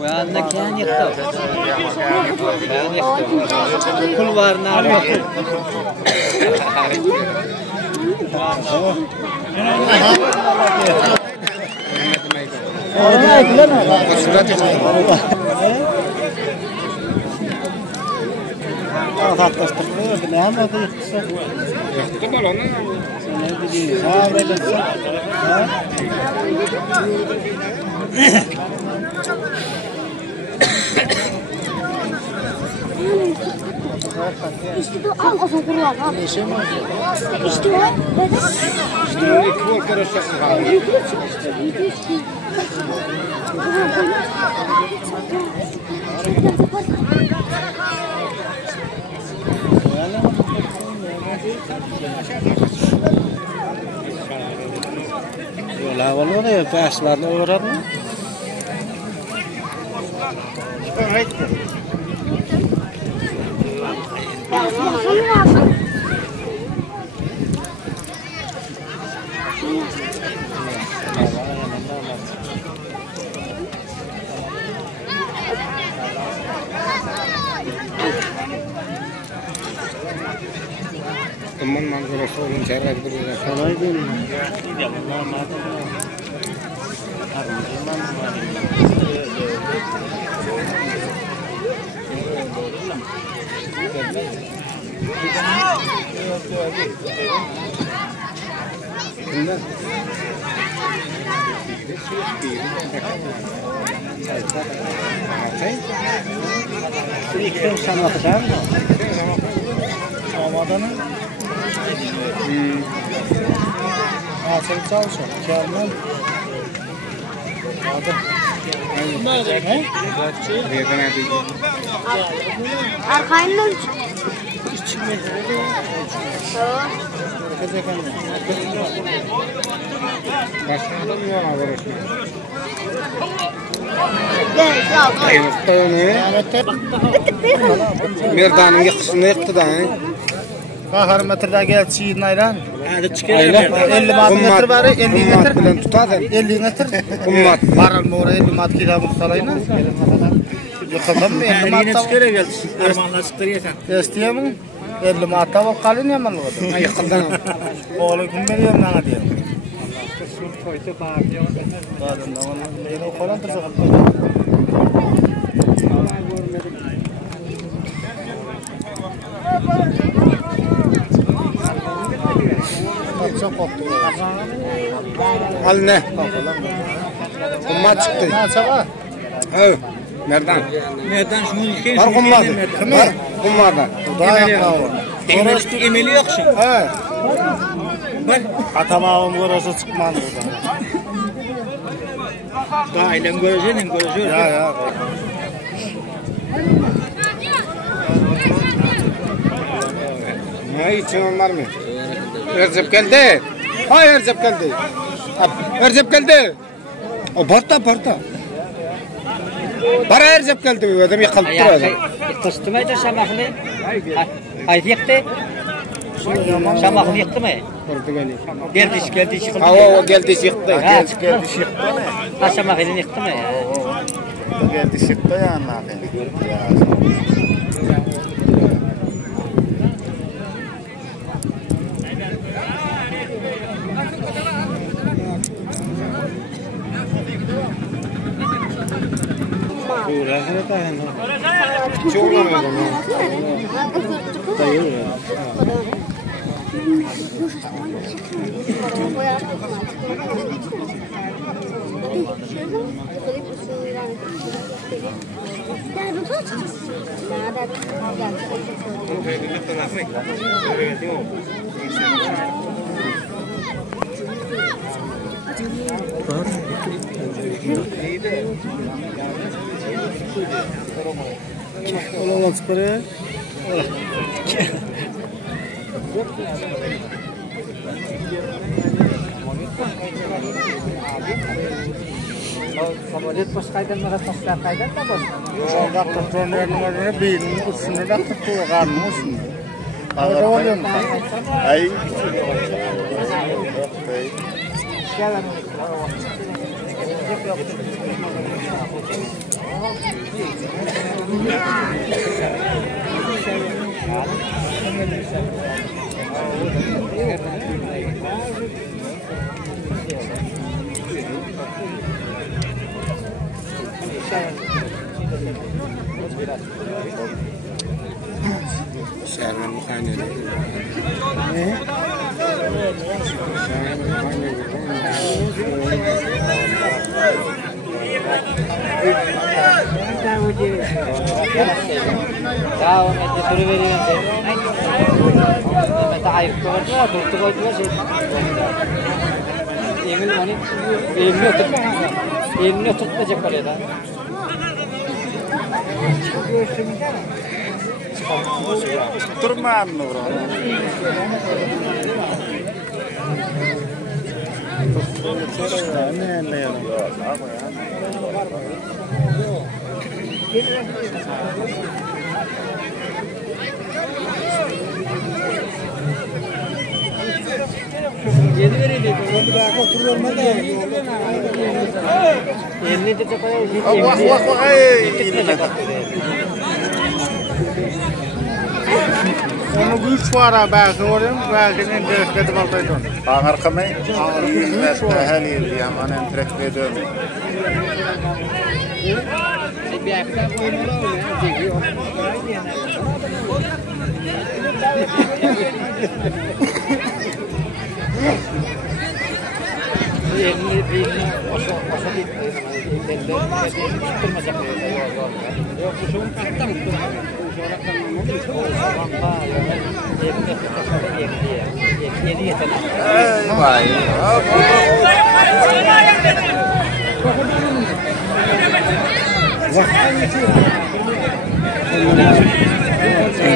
وأنا كان يختار كل وارنا İşte bu al o zaman al. İşte o. İşte o karışık. La valona ya paslarni o'radimi? Teman manggil soalnya cara itu Kalau itu İlk sama kadar mı? Samadan asıl çalışıyor. Kelmen. Hadi. Ne? Arkayından Merdanın yakısını yıktı da. Kahar metrede geldi çiğin ayran. Hadi çıkıyor. 50 metre var, 50 metre. Bilen tutar. 50 metre. Ummat. Varın mora 50 metre kitabı salayına. Yukarıdan mı 50 metre? Yine çıkıyor geldi. Armanla çıktırıyorsan. İstiyorum. 50 metre bak kalın yaman oldu. Yakından. Oğlu kim veriyor bana diyor. Toyta bağırıyor. Zaten vallahi yine falan da sakın. Çok korktu. Al ne? Ummat çıktı. Ne sabah? Evet. Nereden? Nereden şunu yıkayın? Var kummadı. Var kummadı. Daha yapma. Emeli emeli yok şimdi. Evet. Bak. Atamağım görürse çıkmam buradan. Daha ailen göreceksin, göreceksin. Ya. Ne için var mı? Erzep geldi. Hay Erzep geldi. Erzep geldi. O parta. Para Erzep geldi. Adam yakalıp duruyor. Kıstımayca şamaklı. Ayt yıktı. Şamakını yıktı mı? Geldi çıktı. Hava geldi çıktı. Geldi çıktı ne? Ha şamakını yıktı mı? Geldi çıktı ya anladı. Samolyot boshqaydan tashlab qaydan da boshqa. Onda kontrolörünün birinin üstünde de tutuğanın üstünde. Orada oluyor mu? Ay. Şermen muhayene. Daha önce soru veriyorum. Meta ayıp koydular, durdu koydular şey. Elini oturtmayacak oraya da. Durman mı bro? Ne? Yedi veriydi. Onu daha oturuyor mu da? Elini de koyuyor. Onu güç var belki oranın belki ne destekledim altaydı. Ağır kamay. Her yıl ya manen direkt ediyor. Bir ayakta koymalı ya. Çekiyor. Elini başa tutturmayacak. Yok bu şunun kalkta mı? Yedi yeter. Vay.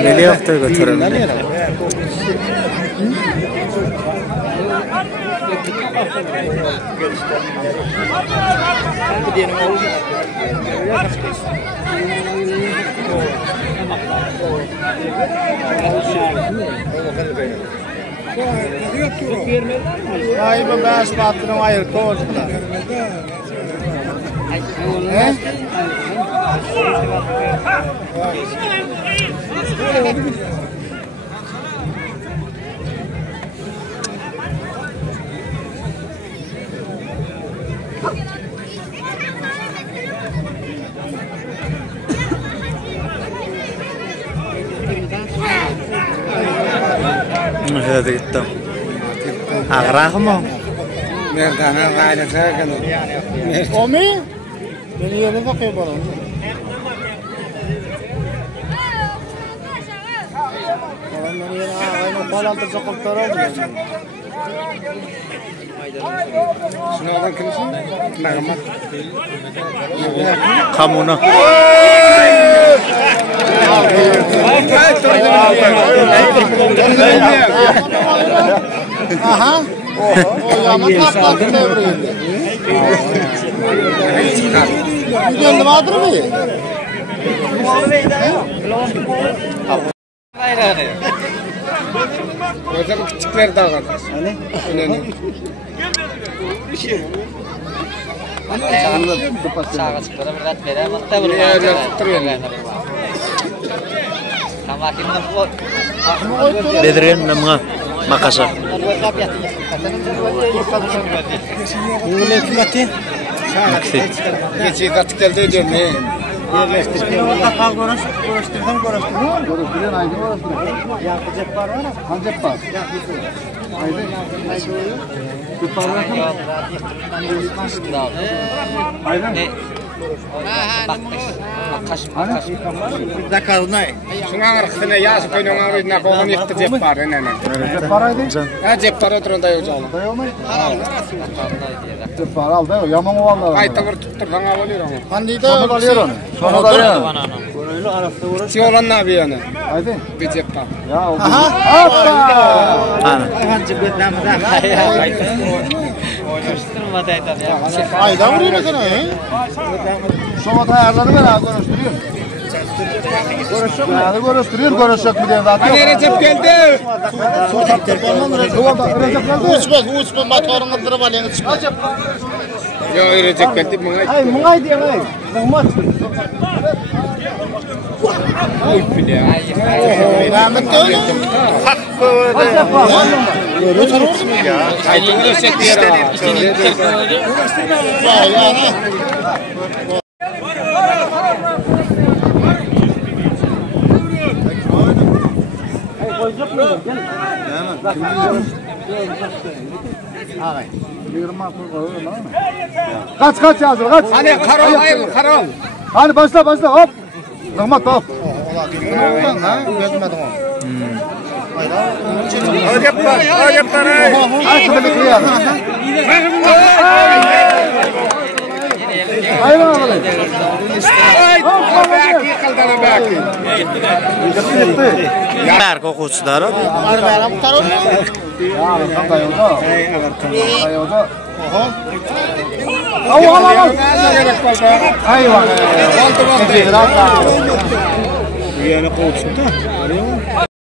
Nereye yaptı götürelim? Ay bu beş batının ayır koğuşlar. Hadi gittim. Ağraq mı? Merdana gayrete kan. O mu? Beni yerine bakıyor bana. Beni yerine ağayla falan da çok kurtarıyor. Şunlardan kimsin? Mehmet. Kamuna. Aha. O yaman patlattı devriydi. Güzel vardır mı? Hayır. Özüm küçükler dağın. Hani? Önemli. Sağa çıkıyorum, bir rat vereyim. Hatta bir Yerler tutuyor. Tamakin nafot. Bediren namga makasa. Oğul hükümeti Geçi katık geldi diyorum ne? yerleştirken kal görüştürdün aynı görüştürdün. Yankı cep var mı? Hangi cep var? Haydi. Cep var mı? Haydi. Şuna arkasına yaz koyun ağrına koyun yıktı cep var ne? Cep var haydi. Ha cep var oturun da yocağım. Cep var al da yaman o vallahi. Kayıt var tutturdan alıyor ama. Hani de alıyor onu. Sonra da alıyor. Şey olan ne yapıyor yani? Haydi. Bir cep var. Ya oldu. Hoppa. Ana. Ayda vuruyor ne sana? Şoma da ayarladı ben abi görüştürüyor. Görüşecek mi diye zaten. Hani Recep geldi. Uçma motorunu kırdırıp alıyorsun çıkma. Yo Recep geldi bana. Ay mungay diye ay. Nahmat. Oy bile. Rahmet öyle. Hak böyle. Görüşür mu ya? Kayıt görüşecek diye. Vay ya. Kaç yazır kaç. Hadi karol hayır karol. Hadi başla hop. Rahmat hop. Acep var. Ay birlikte ya. Hayır abi. Berk o'quvchilari. Ayva.